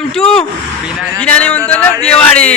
Welcome to বিনা নিমন্ত্রণে বিয়ে বাড়ি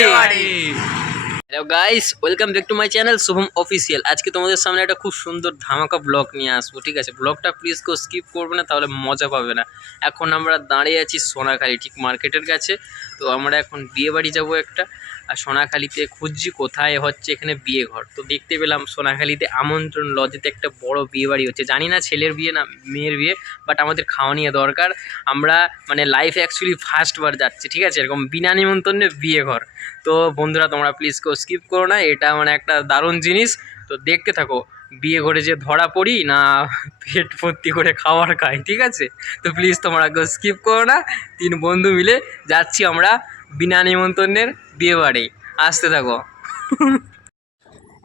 hello guys welcome back to my channel Shubham official আজকে তোমাদের সামনে একটা খুব সুন্দর ধামাকা ব্লগ নিয়ে আসব, ঠিক আছে? ব্লগটা প্লিজ কেউ স্কিপ করবে না, তাহলে মজা পাবে না। এখন আমরা দাঁড়িয়ে আছি সোনাখালি, ঠিক মার্কেটের কাছে। তো আমরা এখন বিয়ে বাড়ি যাব একটা। আর সোনাখালিতে খুঁজছি কোথায় হচ্ছে এখানে বিয়ে ঘর। তো দেখতে পেলাম সোনাখালিতে আমন্ত্রণ লজেতে একটা বড় বিয়ে বাড়ি হচ্ছে। জানি না ছেলের বিয়ে না মেয়ের বিয়ে বাট আমাদের খাওয়া নিয়ে দরকার। আমরা মানে লাইফে অ্যাকচুয়ালি ফার্স্টবার যাচ্ছি, ঠিক আছে? এরকম বিনা নিমন্ত্রণে বিয়ে ঘর। তো বন্ধুরা, তোমরা প্লিজ কেউ স্কিপ করো না। এটা মানে একটা দারুণ জিনিস। তো দেখতে থাকো, বিয়ে ঘরে যে ধরা পড়ি না পেট ভর্তি করে খাবার খাই, ঠিক আছে? তো প্লিজ তোমরা কেউ স্কিপ করো না। তিন বন্ধু মিলে যাচ্ছি আমরা বিনা নিমন্ত্রণের বিয়ে বাড়ি। আসতে থাকো।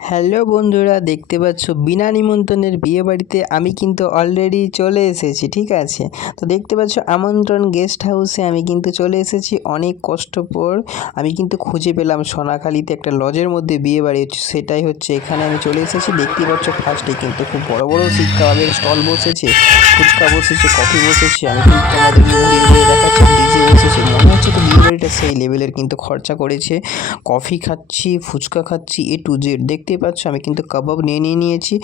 হ্যালো বন্ধুরা, দেখতে পাচ্ছ বিনা নিমন্ত্রণের বিয়ে বাড়িতে আমি কিন্তু অলরেডি চলে এসেছি, ঠিক আছে? তো দেখতে পাচ্ছ আমন্ত্রণ গেস্ট হাউসে আমি কিন্তু চলে এসেছি। অনেক কষ্ট পর আমি কিন্তু খুঁজে পেলাম সোনাখালিতে একটা লজের মধ্যে বিয়ে বাড়ি। হচ্ছে সেটাই হচ্ছে এখানে আমি চলে এসেছি। দেখতে পাচ্ছ ফার্স্টে কিন্তু খুব বড় বড় কাবাবের স্টল বসেছে, ফুচকা বসেছে কফি বসেছে, আমি কিন্তু ঘুরিয়ে দেখাচ্ছি ডিজে বসেছে হচ্ছে তো বিয়েবাড়িটা সেই লেভেলের কিন্তু খরচা করেছে। কফি খাচ্ছি, ফুচকা খাচ্ছি এ টু জেড দেখতে পাচ্ছ, আমি কিন্তু কাবাব নিয়ে নিয়ে নিয়েছি।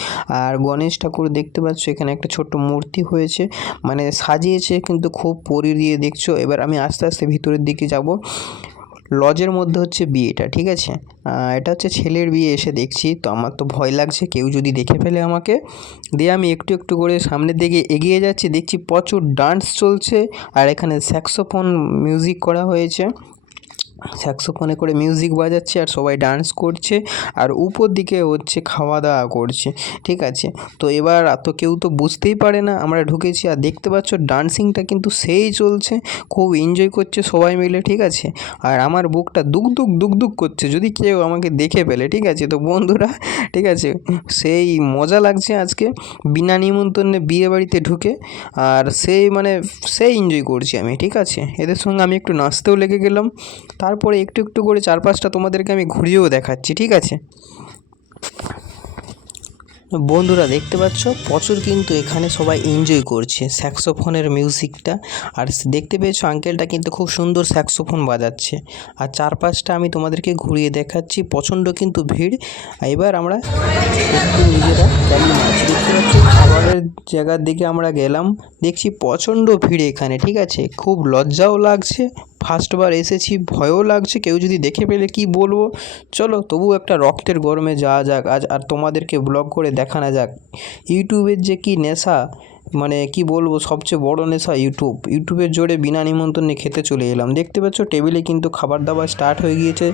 আর গণেশ ঠাকুর দেখতে পাচ্ছ, এখানে একটা ছোট্ট মূর্তি হয়েছে। মানে সাজিয়েছে কিন্তু খুব পরি দিয়ে দেখছ। এবার আমি আস্তে আস্তে ভিতরের দিকে যাব। লজের মধ্যে হচ্ছে বিয়েটা, ঠিক আছে? এটা হচ্ছে ছেলের বিয়ে এসে দেখছি, তো আমার তো ভয় লাগছে, কেউ যদি দেখে ফেলে আমাকে। দিয়ে আমি একটু একটু করে সামনের দিকে এগিয়ে যাচ্ছি, দেখছি প্রচুর ডান্স চলছে, আর এখানে স্যাক্সোফোন মিউজিক করা হয়েছে। স্যাক্সোফোনে করে মিউজিক বাজাচ্ছে আর সবাই ডান্স করছে আর উপর দিকে হচ্ছে খাওয়া দাওয়া করছে, ঠিক আছে? তো এবার তো কেউ তো বুঝতেই পারে না, আমরা ঢুকেছি আর দেখতে পাচ্ছ ডান্সিংটা কিন্তু সেই চলছে, খুব এনজয় করছে সবাই মিলে, ঠিক আছে? আর আমার বুকটা দুক দুক করছে, যদি কেউ আমাকে দেখে পেলে ঠিক আছে? তো বন্ধুরা, ঠিক আছে? সেই মজা লাগছে আজকে, বিনা নিমন্ত্রণে বিয়ে বাড়িতে ঢুকে আর সেই মানে সেই এনজয় করছি আমি, ঠিক আছে? এদের সঙ্গে আমি একটু নাচতেও লেগে গেলাম তারপরে একটু একটু করে চারপাশটা তোমাদেরকে আমি ঘুরিয়েও দেখাচ্ছি, ঠিক আছে? বন্ধুরা, দেখতে পাচ্ছ? প্রচুর কিন্তু এখানে সবাই এনজয় করছে স্যাক্সোফোনের মিউজিকটা আর দেখতে পেয়েছ আঙ্কেলটা কিন্তু খুব সুন্দর স্যাক্সোফোন বাজাচ্ছে। আর চারপাশটা আমি তোমাদেরকে ঘুরিয়ে দেখাচ্ছি, প্রচণ্ড কিন্তু ভিড়। এবার আমরা নিজেরা জায়গার দিকে আমরা গেলাম, দেখছি প্রচণ্ড ভিড় এখানে, ঠিক আছে? খুব লজ্জাও লাগছে ফার্স্টবার এসেছি, ভয়ও লাগছে, কেউ যদি দেখে পেলে কি বলব? চলো তবু একটা রক্তের গরমে যাওয়া যাক, আজ আর তোমাদেরকে ব্লগ করে দেখানো যাক। ইউটিউবের যে কি নেশা মানে কি বলব, সবচেয়ে বড় নেশা ইউটিউব। ইউটিউবের জোরে বিনা নিমন্ত্রণে খেতে চলে এলাম। দেখতে পাচ্ছ, টেবিলে কিন্তু খাবার দাবার স্টার্ট হয়ে গিয়েছে।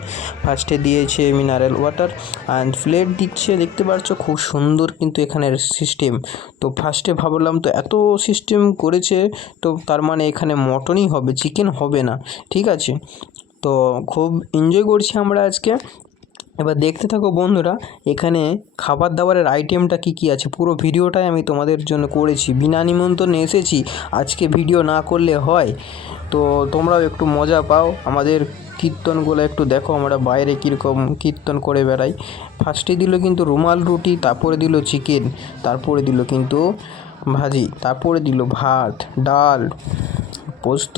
ফার্স্টে দিয়েছে মিনারেল ওয়াটার অ্যান্ড প্লেট দিচ্ছে। দেখতে পাচ্ছ, খুব সুন্দর কিন্তু এখানের সিস্টেম তো ফার্স্টে ভাবলাম, তো এত সিস্টেম করেছে, তো তার মানে এখানে মটনই হবে চিকেন হবে না। ঠিক আছে? তো খুব এনজয় করছি আমরা আজকে। এবার দেখতে থাকো বন্ধুরা, এখানে খাবার দাবারের আইটেমটা কি কি আছে? পুরো ভিডিওটাই আমি তোমাদের জন্য করেছি। বিনা নিমন্ত্রণে এসেছি। আজকে ভিডিও না করলে হয়। তো তোমরাও একটু মজা পাও। আমাদের কীর্তনগুলো একটু দেখো, আমরা বাইরে কীরকম কীর্তন করে বেড়াই। ফার্স্টে দিল কিন্তু রুমাল, রুটি, তারপরে দিল চিকেন তারপরে দিল কিন্তু ভাজি, তারপরে দিল ভাত, ডাল, পোস্ত,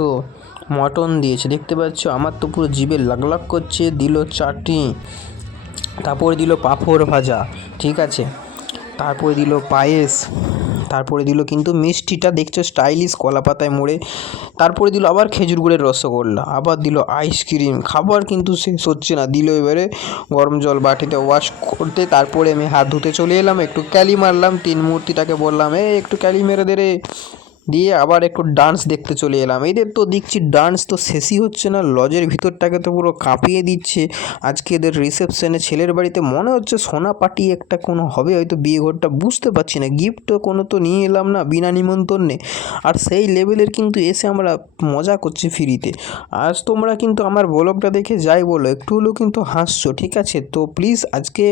মটন দিয়েছে। দেখতে পাচ্ছ, আমার তো পুরো জিভে লাগ লাগ করছে। দিল চাটনি। তারপরে দিল পাঁপড় ভাজা, ঠিক আছে? তারপরে দিল পায়েস, তারপরে দিল কিন্তু মিষ্টিটা দেখছ স্টাইলিশ কলা পাতায় মোড়ে। তারপরে দিল আবার খেজুর গুড়ের রসগোল্লা, আবার দিল আইসক্রিম। খাবার কিন্তু শেষ হচ্ছে না, দিল এবারে গরম জল বাটিতে ওয়াশ করতে। তারপরে আমি হাত ধুতে চলে এলাম, একটু ক্যালি মারলাম, তিন মূর্তিটাকে বললাম এ একটু ক্যালি মেরে দে রে। দিয়ে আবার একটু ডান্স দেখতে চলে এলাম। এদের তো দেখছি ডান্স তো শেষই হচ্ছে না, লজের ভিতরটাকে তো পুরো কাঁপিয়ে দিচ্ছে। আজকে এদের রিসেপশনে ছেলের বাড়িতে মনে হচ্ছে সোনা পার্টি একটা কোনো হবে, হয়তো বিয়ে ঘরটা বুঝতে পারছি না। গিফটও কোনো তো নিয়ে এলাম না বিনা নিমন্ত্রণে। আর সেই লেভেলের কিন্তু এসে আমরা মজা করছি ফ্রিতে। আজ তোমরা কিন্তু আমার ব্লগটা দেখে যাই বলো, একটু হলেও কিন্তু হাসছো, ঠিক আছে? তো প্লিজ আজকে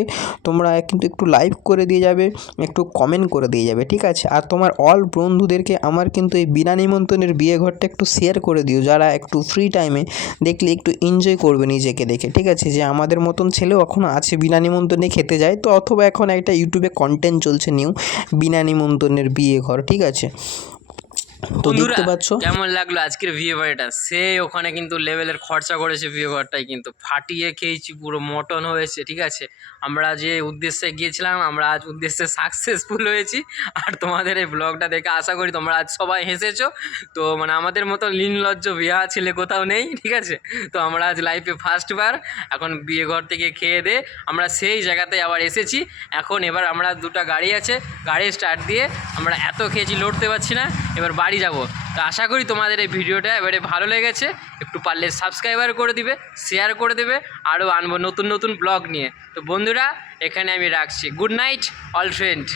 তোমরা কিন্তু একটু লাইভ করে দিয়ে যাবে, একটু কমেন্ট করে দিয়ে যাবে, ঠিক আছে? আর তোমার অল বন্ধুদেরকে আমার কিন্তু এই বিনা নিমন্ত্রণের বিয়ে ঘরটা একটু শেয়ার করে দিও। যারা একটু ফ্রি টাইমে দেখলে একটু এনজয় করবে নিজেকে দেখে, ঠিক আছে? যে আমাদের মতন ছেলেও এখন আছে, বিনা নিমন্ত্রণে খেতে যায়। তো অথবা এখন একটা ইউটিউবে কন্টেন্ট চলছে নিউ বিনা নিমন্ত্রণের বিয়ে ঘর, ঠিক আছে? তো দেখতে পাচ্ছ? কেমন লাগল আজকের বিয়ে বাড়িটা? সে ওখানে কিন্তু লেভেলের খরচা করেছে বিয়ে বাড়িটাই কিন্তু। ফাটিয়ে খেয়েছি পুরো মটন হয়েছে ঠিক আছে? আমরা যে উদ্দেশ্যে গিয়েছিলাম আমরা আজ উদ্দেশ্যে সাকসেসফুল হয়েছি। আর তোমাদের এই ব্লগটা দেখে আশা করি তোমরা আজ সবাই হেসেছো। তো মানে আমাদের মতো লিনলজ্জ বিয়া ছেলে কোথাও নেই ঠিক আছে? তো আমরা আজ লাইফে ফার্স্ট বার এখন বিয়ে ঘর থেকে খেয়ে দে আমরা সেই জায়গাতে আবার এসেছি। এখন এবার আমরা দুটো গাড়ি আছে গাড়ি স্টার্ট দিয়ে আমরা এত খেয়েছি লড়তে পারছি না। এবার বাড়ি যাব। তো আশা করি তোমাদের এই ভিডিওটা এবারে ভালো লেগেছে। একটু পারলে সাবস্ক্রাইবার করে দিবে শেয়ার করে দেবে, আরও আনব নতুন নতুন ব্লগ নিয়ে। তো বন্ধুরা, এখানে আমি রাখছি। Good night all friend